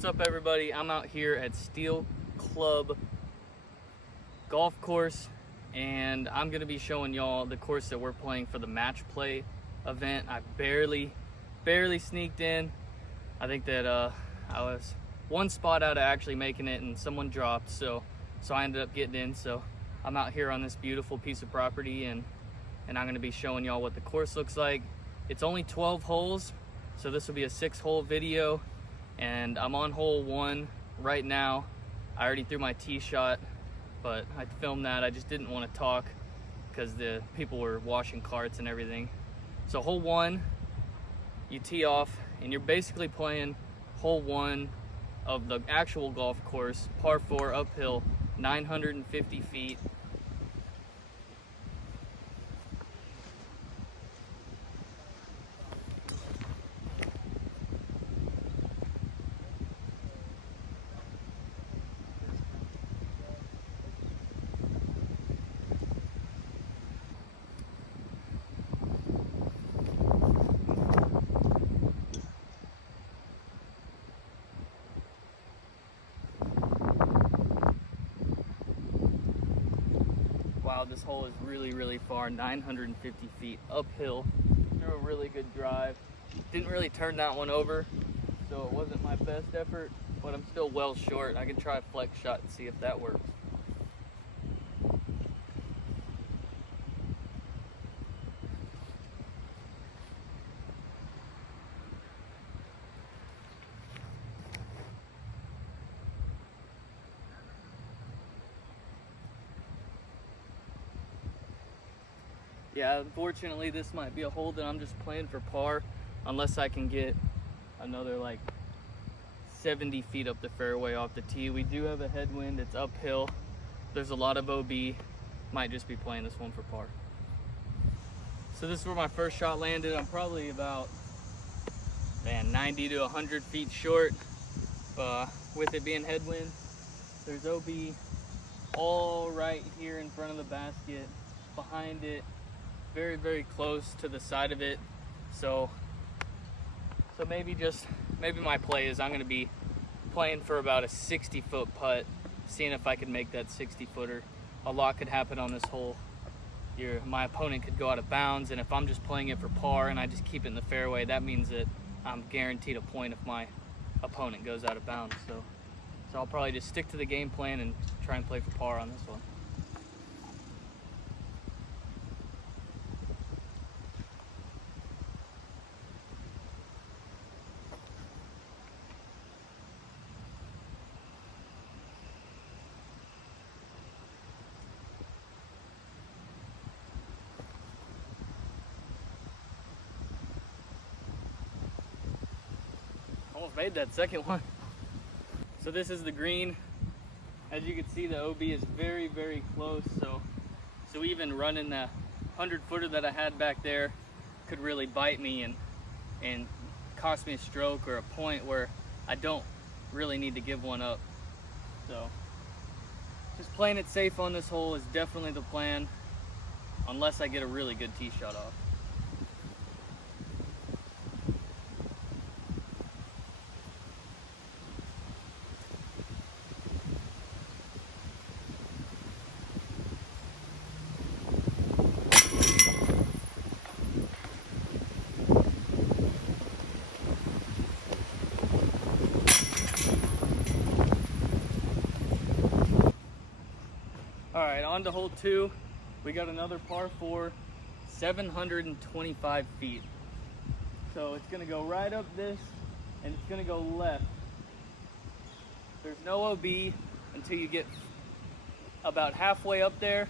What's up, everybody? I'm out here at Steel Club Golf Course, and I'm gonna be showing y'all the course that we're playing for the Matchplay event. I barely sneaked in. I think that I was one spot out of actually making it, and someone dropped, so I ended up getting in. So I'm out here on this beautiful piece of property, and I'm gonna be showing y'all what the course looks like. It's only 12 holes, so this will be a 6-hole video, and I'm on hole 1 right now. I already threw my tee shot, but I filmed that. I just didn't want to talk because the people were washing carts and everything. So hole 1, you tee off, and you're basically playing hole 1 of the actual golf course, par 4 uphill, 950 feet. Wow, this hole is really far, 950 feet uphill. Threw a really good drive. Didn't really turn that one over, so it wasn't my best effort, but I'm still well short. I can try a flex shot and see if that works. Yeah, unfortunately this might be a hole that I'm just playing for par, unless I can get another like 70 feet up the fairway off the tee. We do have a headwind, it's uphill. There's a lot of OB. Might just be playing this one for par. So this is where my first shot landed. I'm probably about 90 to 100 feet short with it being headwind. There's OB all right here in front of the basket, behind it, very close to the side of it. So maybe my play is I'm going to be playing for about a 60-foot putt, seeing if I can make that 60-footer. A lot could happen on this hole. My opponent could go out of bounds, and if I'm just playing it for par and I just keep it in the fairway, that means that I'm guaranteed a point if my opponent goes out of bounds. So I'll probably just stick to the game plan and try and play for par on this one. Almost made that second one. So this is the green. As you can see, the OB is very close. So even running the 100-footer that I had back there could really bite me and cost me a stroke or a point where I don't really need to give one up. So just playing it safe on this hole is definitely the plan, unless I get a really good tee shot off. All right, on to hole 2. We got another par 4, 725 feet. So it's gonna go right up this, and it's gonna go left. There's no OB until you get about halfway up there,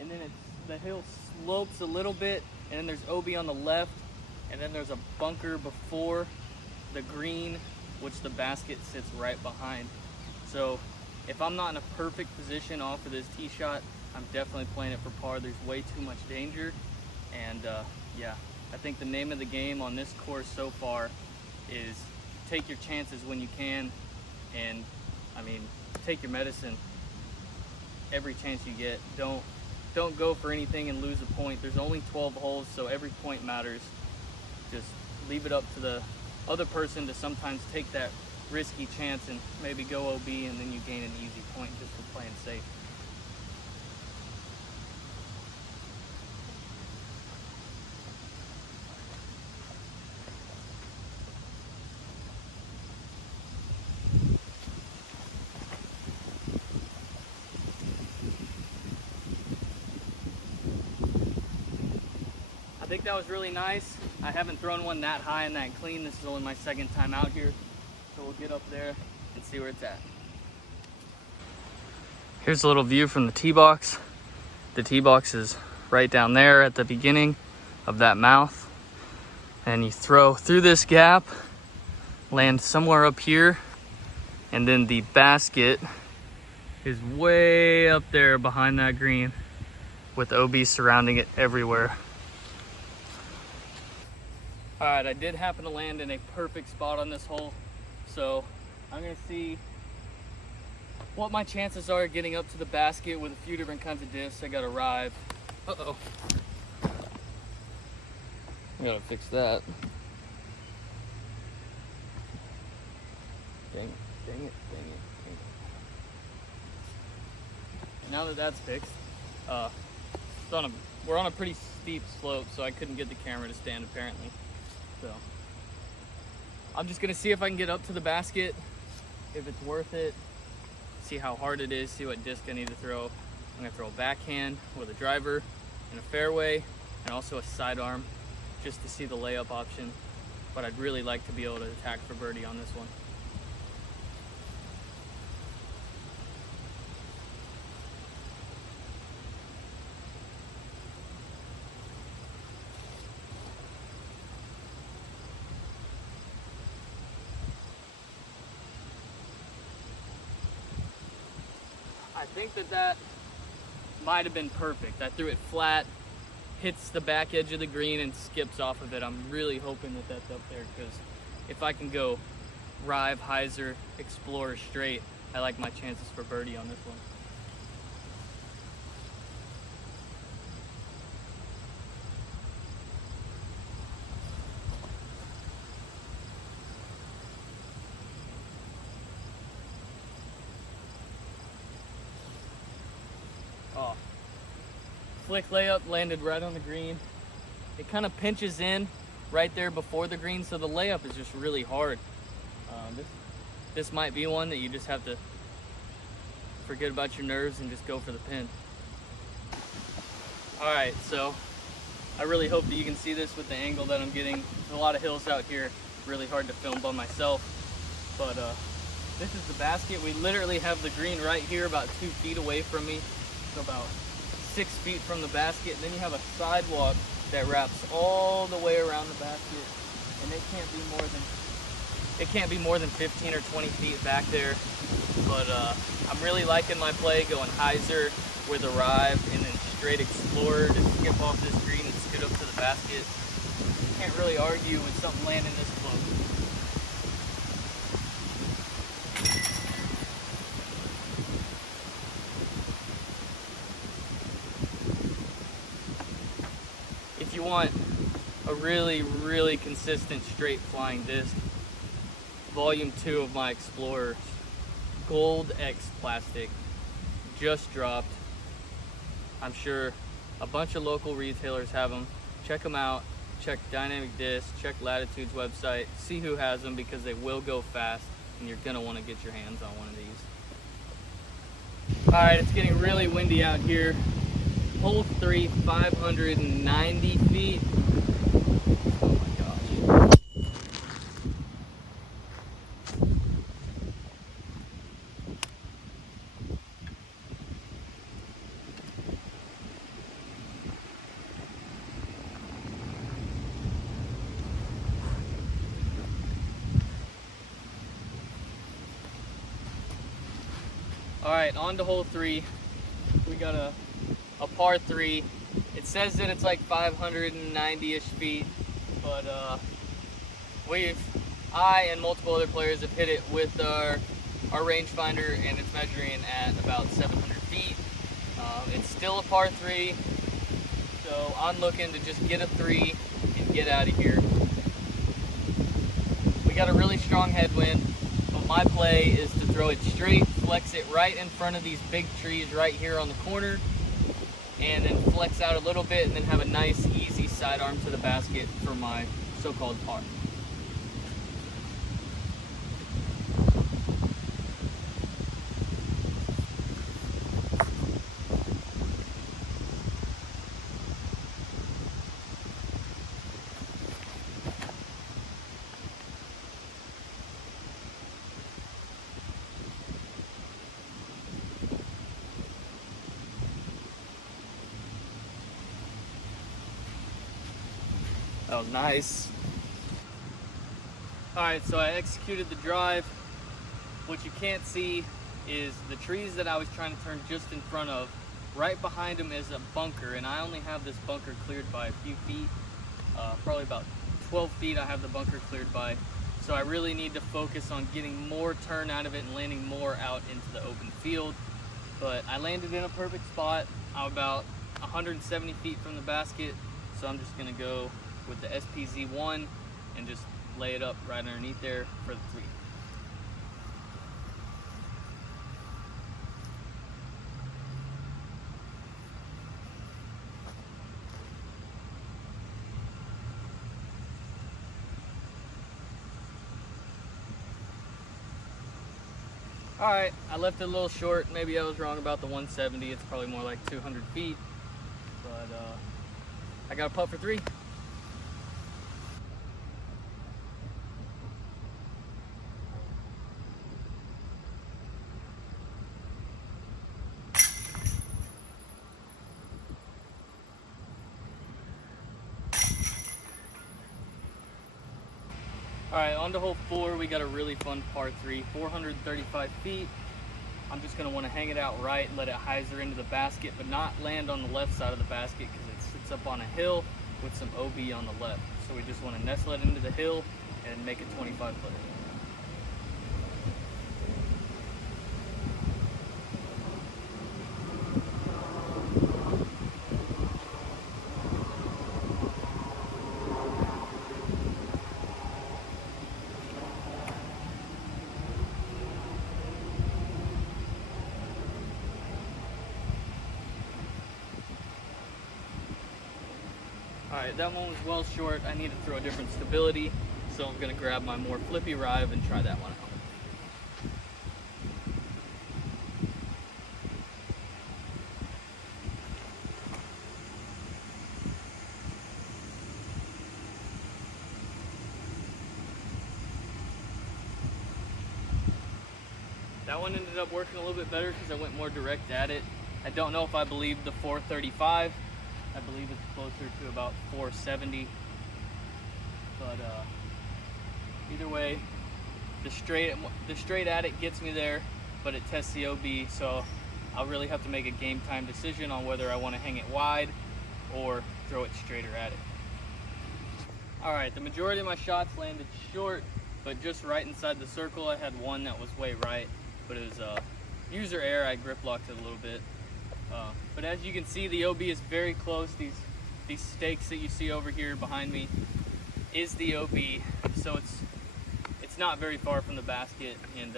and then the hill slopes a little bit, and then there's OB on the left, and then there's a bunker before the green, which the basket sits right behind. So if I'm not in a perfect position off of this tee shot, I'm definitely playing it for par. There's way too much danger, and yeah, I think the name of the game on this course so far is take your chances when you can, and I mean, take your medicine every chance you get. Don't go for anything and lose a point. There's only 12 holes, so every point matters. Just leave it up to the other person to sometimes take that risky chance and maybe go OB, and then you gain an easy point just for playing safe. I think that was really nice. I haven't thrown one that high and that clean. This is only my second time out here. So we'll get up there and see where it's at. Here's a little view from the tee box. The tee box is right down there at the beginning of that mouth. And you throw through this gap, land somewhere up here, and then the basket is way up there behind that green with OB surrounding it everywhere. All right, I did happen to land in a perfect spot on this hole, so I'm gonna see what my chances are getting up to the basket with a few different kinds of discs. I gotta arrive. Uh-oh. I gotta fix that. Dang it, dang it, dang it, dang it. Now that that's fixed, we're on a pretty steep slope, so I couldn't get the camera to stand apparently. So I'm just gonna see if I can get up to the basket, if it's worth it, see how hard it is, see what disc I need to throw. I'm gonna throw a backhand with a driver and a fairway and also a sidearm just to see the layup option. But I'd really like to be able to attack for birdie on this one. I think that might have been perfect. I threw it flat, hits the back edge of the green and skips off of it. I'm really hoping that that's up there, because if I can go Rive, hyzer, Explorer straight, I like my chances for birdie on this one. Oh, flick layup, landed right on the green. It kind of pinches in right there before the green, so the layup is just really hard. This might be one that you just have to forget about your nerves and just go for the pin. All right, so I really hope that you can see this with the angle that I'm getting. There's a lot of hills out here, really hard to film by myself, but this is the basket. We literally have the green right here about 2 feet away from me. About 6 feet from the basket, and then you have a sidewalk that wraps all the way around the basket, and it can't be more than 15 or 20 feet back there. But I'm really liking my play, going hyzer with a Rive and then straight Explorer to skip off this green and scoot up to the basket. Can't really argue with something landing this close. If you want a really, really consistent straight flying disc, volume 2 of my Explorer, Gold X plastic, just dropped. I'm sure a bunch of local retailers have them. Check them out. Check Dynamic Disc, check Latitude's website, see who has them, because they will go fast and you're gonna want to get your hands on one of these. All right, it's getting really windy out here. Hole 3, 590 feet. Oh my gosh. All right, on to hole 3. We got a par 3. It says that it's like 590-ish feet, but I and multiple other players have hit it with our rangefinder, and it's measuring at about 700 feet. It's still a par 3, so I'm looking to just get a 3 and get out of here. We got a really strong headwind, but my play is to throw it straight, flex it right in front of these big trees right here on the corner, and then flex out a little bit, and then have a nice easy sidearm to the basket for my so-called par. That was nice. All right, so I executed the drive. What you can't see is the trees that I was trying to turn just in front of. Right behind them is a bunker, and I only have this bunker cleared by a few feet. Probably about 12 feet I have the bunker cleared by. So I really need to focus on getting more turn out of it and landing more out into the open field. But I landed in a perfect spot. I'm about 170 feet from the basket, so I'm just gonna go with the SPZ1 and just lay it up right underneath there for the 3. All right, I left it a little short. Maybe I was wrong about the 170. It's probably more like 200 feet, but I got a putt for 3. All right, on to hole 4. We got a really fun par 3, 435 feet. I'm just gonna wanna hang it out right, let it hyzer into the basket, but not land on the left side of the basket because it sits up on a hill with some OB on the left. So we just wanna nestle it into the hill and make it 25 footer. All right, that one was well short. I need to throw a different stability, so I'm gonna grab my more flippy rive and try that one out. That one ended up working a little bit better because I went more direct at it. I don't know if I believe the 435. I believe it's closer to about 470. But either way, the straight at it gets me there, but it tests the OB, so I'll really have to make a game time decision on whether I want to hang it wide or throw it straighter at it. All right, the majority of my shots landed short, but just right inside the circle. I had one that was way right, but it was user error. I grip locked it a little bit. But as you can see, the OB is very close. These stakes that you see over here behind me is the OB, so it's not very far from the basket, and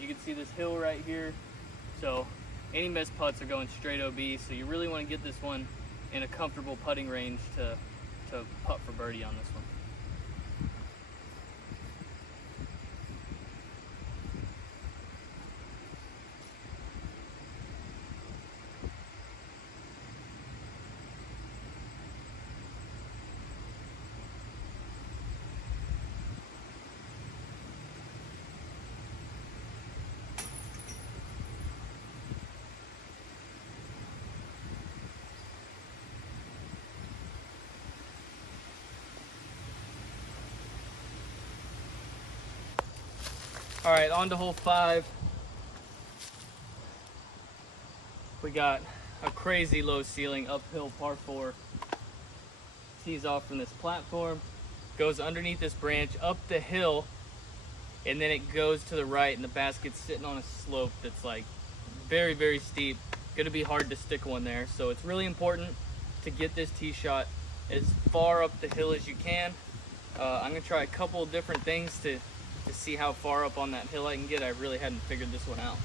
you can see this hill right here. So any missed putts are going straight OB, so you really want to get this one in a comfortable putting range to putt for birdie on this one. All right, on to hole 5. We got a crazy low ceiling uphill par 4. Tees off from this platform, goes underneath this branch up the hill, and then it goes to the right, and the basket's sitting on a slope that's like very, very steep. Gonna be hard to stick one there. So it's really important to get this tee shot as far up the hill as you can. I'm gonna try a couple of different things to to see how far up on that hill I can get. I really hadn't figured this one out.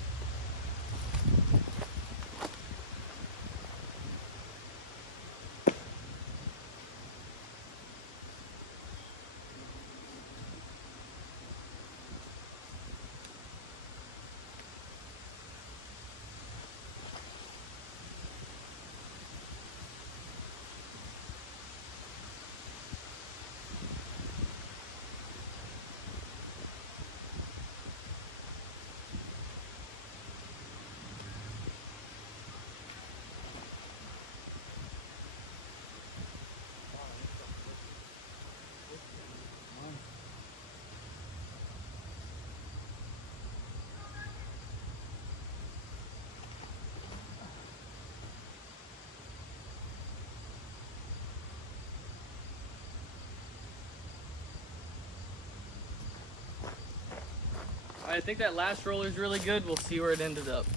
I think that last roller is really good. We'll see where it ended up.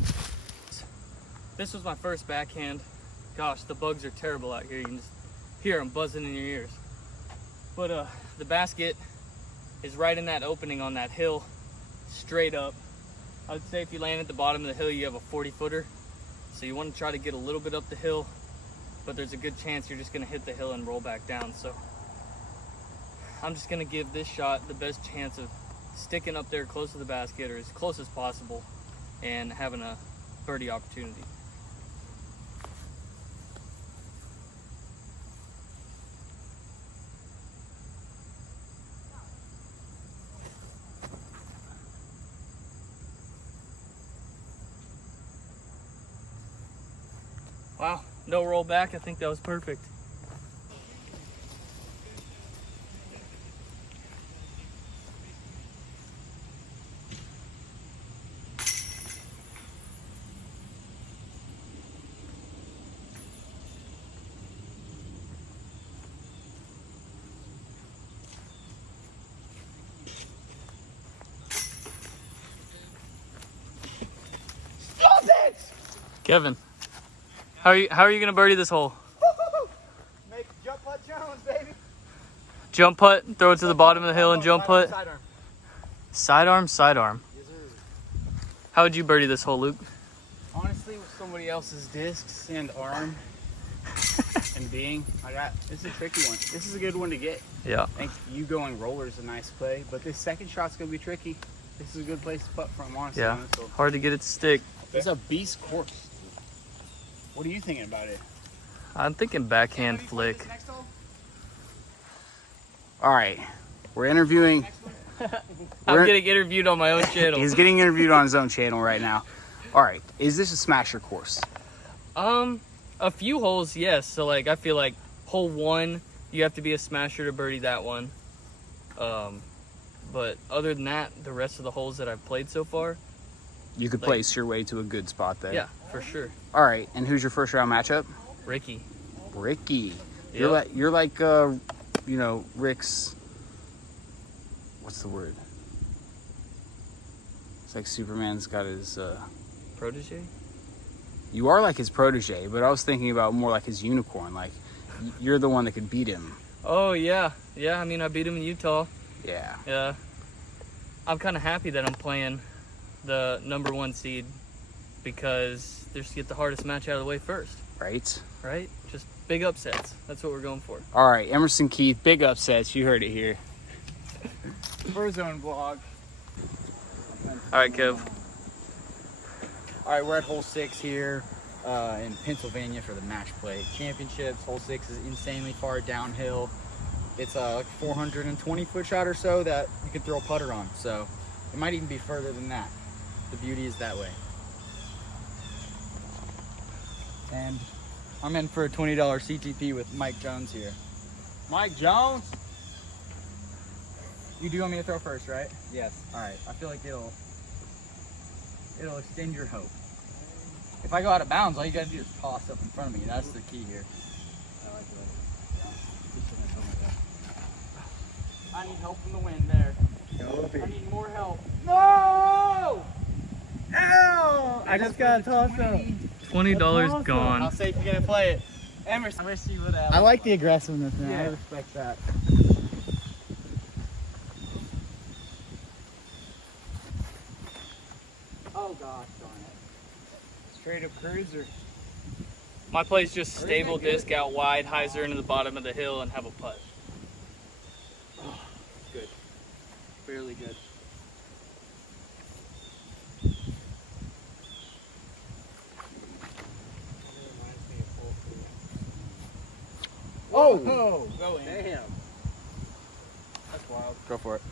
This was my first backhand. Gosh, the bugs are terrible out here. You can just hear them buzzing in your ears. But the basket is right in that opening on that hill, straight up. I would say if you land at the bottom of the hill, you have a 40-footer. So you want to try to get a little bit up the hill, but there's a good chance you're just going to hit the hill and roll back down. So I'm just going to give this shot the best chance of sticking up there close to the basket, or as close as possible, and having a birdie opportunity. Wow, no roll back. I think that was perfect. Kevin, how are you gonna birdie this hole? Make jump putt Jones, baby. Jump putt, throw it to the bottom of the hill and jump putt. Sidearm. Sidearm, sidearm. Yes, sir. How would you birdie this hole, Luke? Honestly, with somebody else's discs and arm and being, this is a tricky one. This is a good one to get. Yeah. I think you going roller is a nice play, but this second shot's gonna be tricky. This is a good place to putt from, honestly. Yeah. Hard to get it to stick. It's a beast course. What are you thinking about it? I'm thinking backhand flick. All right, we're interviewing. I'm getting interviewed on my own channel. He's getting interviewed on his own channel right now. All right, is this a smasher course? A few holes, yes. So like, I feel like hole 1, you have to be a smasher to birdie that one. But other than that, the rest of the holes that I've played so far, You could place your way to a good spot there. yeah, for sure. All right, and who's your first round matchup? Ricky. Ricky. Yep. You're like you know, Rick's, what's the word? It's like Superman's got his Protege? You are like his protege, but I was thinking about more like his unicorn. Like, you're the one that could beat him. Oh, yeah. Yeah, I mean, I beat him in Utah. Yeah. Yeah. I'm kind of happy that I'm playing the #1 seed because just get the hardest match out of the way first. Right? Right? Just big upsets. That's what we're going for. All right, Emerson Keith, big upsets. You heard it here. For his own vlog. All right, Kev. All right, we're at hole 6 here in Pennsylvania for the Matchplay Championships. Hole 6 is insanely far downhill. It's like 420-foot shot or so that you can throw a putter on. So it might even be further than that. The beauty is that way. And I'm in for a $20 CTP with Mike Jones here. Mike Jones? You do want me to throw first, right? Yes. All right, I feel like it'll extend your hope. If I go out of bounds, all you gotta do is toss up in front of me. That's the key here. I need help from the wind there. I need more help. No! Ow! I just got tossed up. $20 gone. How safe you gonna play it? Emerson, I wish you would have. I like the aggressiveness, man. Yeah. I respect that. gosh darn it. Straight up cruiser. My play's just stable disc out wide, hyzer into the bottom of the hill, and have a putt. Good. Fairly good. Oh! Oh, go in. Damn. That's wild. Go for it.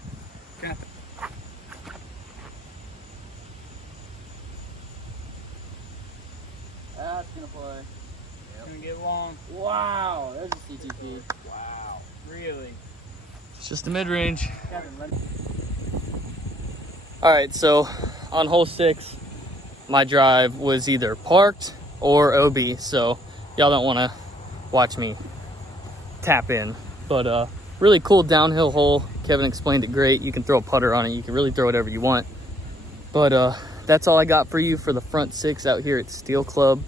That's gonna play. It's gonna get long. Wow, there's a CTP. Wow. Really? It's just a mid-range. Kevin, let me... All right, so on hole 6, my drive was either parked or OB, so y'all don't want to watch me tap in. But really cool downhill hole. Kevin explained it great. You can throw a putter on it. You can really throw whatever you want. But that's all I got for you for the front 6 out here at Steel Club.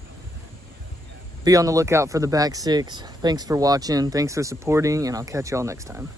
Be on the lookout for the back 6. Thanks for watching. Thanks for supporting, and I'll catch y'all next time.